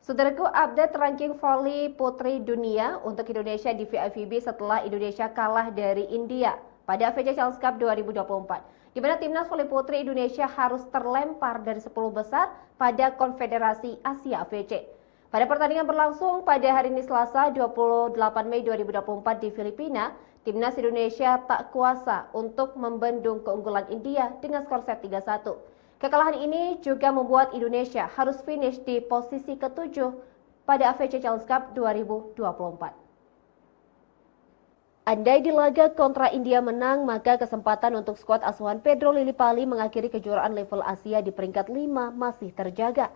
Saudaraku, update ranking voli putri dunia untuk Indonesia di VIVB setelah Indonesia kalah dari India pada AFC Challenge Cup 2024. Di mana timnas voli putri Indonesia harus terlempar dari 10 besar pada Konfederasi Asia AFC. Pada pertandingan berlangsung pada hari ini Selasa 28 Mei 2024 di Filipina, timnas Indonesia tak kuasa untuk membendung keunggulan India dengan skor set 3-1. Kekalahan ini juga membuat Indonesia harus finish di posisi ke-7 pada AFC Challenge Cup 2024. Andai di laga kontra India menang, maka kesempatan untuk skuad asuhan Pedro Lillipali mengakhiri kejuaraan level Asia di peringkat 5 masih terjaga.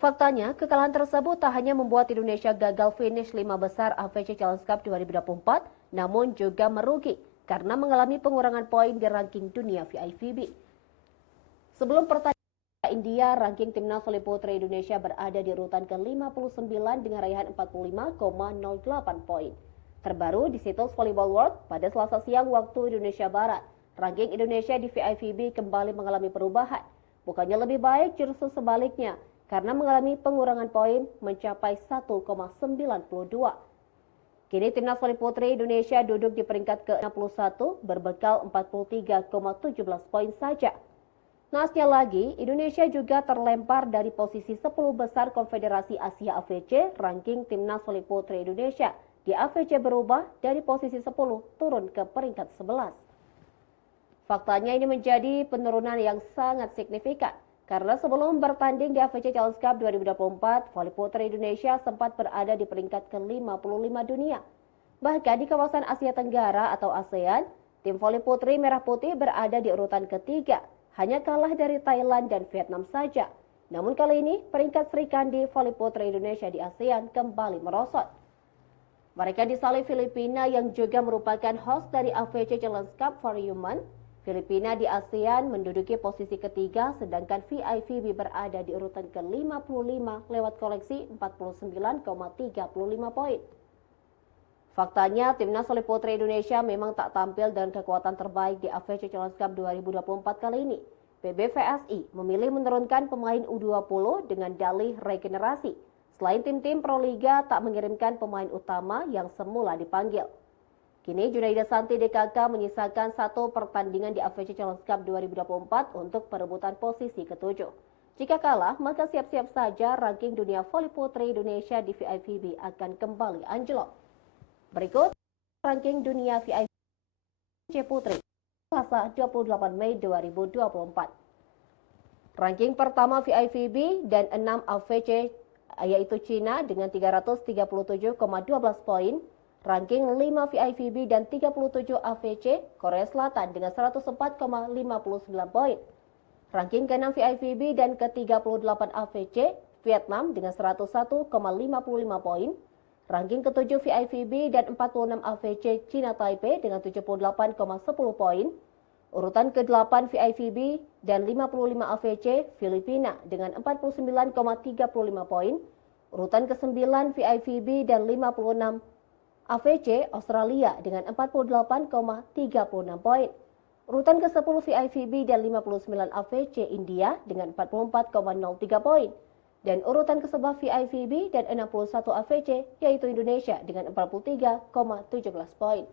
Faktanya, kekalahan tersebut tak hanya membuat Indonesia gagal finish 5 besar AFC Challenge Cup 2024, namun juga merugi karena mengalami pengurangan poin di ranking dunia VIVB. Sebelum pertandingan India, ranking timnas voli putri Indonesia berada di urutan ke-59 dengan raihan 45,08 poin. Terbaru di situs Volleyball World pada Selasa siang waktu Indonesia Barat, ranking Indonesia di VIVB kembali mengalami perubahan. Bukannya lebih baik, justru sebaliknya, karena mengalami pengurangan poin mencapai 1,92. Kini timnas voli putri Indonesia duduk di peringkat ke-61 berbekal 43,17 poin saja. Naasnya lagi, Indonesia juga terlempar dari posisi 10 besar Konfederasi Asia AFC, ranking timnas voli putri Indonesia di AFC berubah dari posisi 10 turun ke peringkat 11. Faktanya ini menjadi penurunan yang sangat signifikan, karena sebelum bertanding di AFC Challenge Cup 2024, voli putri Indonesia sempat berada di peringkat ke-55 dunia. Bahkan di kawasan Asia Tenggara atau ASEAN, tim voli putri merah putih berada di urutan ketiga, hanya kalah dari Thailand dan Vietnam saja. Namun kali ini peringkat Sri Kandi voli putri Indonesia di ASEAN kembali merosot. Mereka disalip Filipina yang juga merupakan host dari AFC Challenge Cup for Human. Filipina di ASEAN menduduki posisi ketiga, sedangkan VIVB berada di urutan ke-55 lewat koleksi 49,35 poin. Faktanya, timnas voli putri Indonesia memang tak tampil dengan kekuatan terbaik di AFC Challenge Cup 2024 kali ini. PBVSI memilih menurunkan pemain U20 dengan dalih regenerasi. Selain tim-tim Proliga tak mengirimkan pemain utama yang semula dipanggil. Kini Junaida Santi DKK menyisakan satu pertandingan di AFC Challenge Cup 2024 untuk perebutan posisi ke-7. Jika kalah, maka siap-siap saja ranking dunia voli putri Indonesia di VIVB akan kembali anjlok. Berikut ranking dunia VIVB Putri Selasa 28 Mei 2024. Ranking pertama VIVB dan 6 AFC yaitu Cina dengan 337,12 poin. Ranking 5 VIVB dan 37 AFC Korea Selatan dengan 104,59 poin. Ranking ke-6 VIVB dan ke-38 AFC Vietnam dengan 101,55 poin. Ranking ke-7 VIVB dan 46 AFC Cina Taipei dengan 78,10 poin. Urutan ke-8 VIVB dan 55 AFC Filipina dengan 49,35 poin. Urutan ke-9 VIVB dan 56 AFC Australia dengan 48,36 poin. Urutan ke-10 VIVB dan 59 AFC India dengan 44,03 poin. Dan urutan ke-11 VIVB dan 61 AFC yaitu Indonesia dengan 43,17 poin.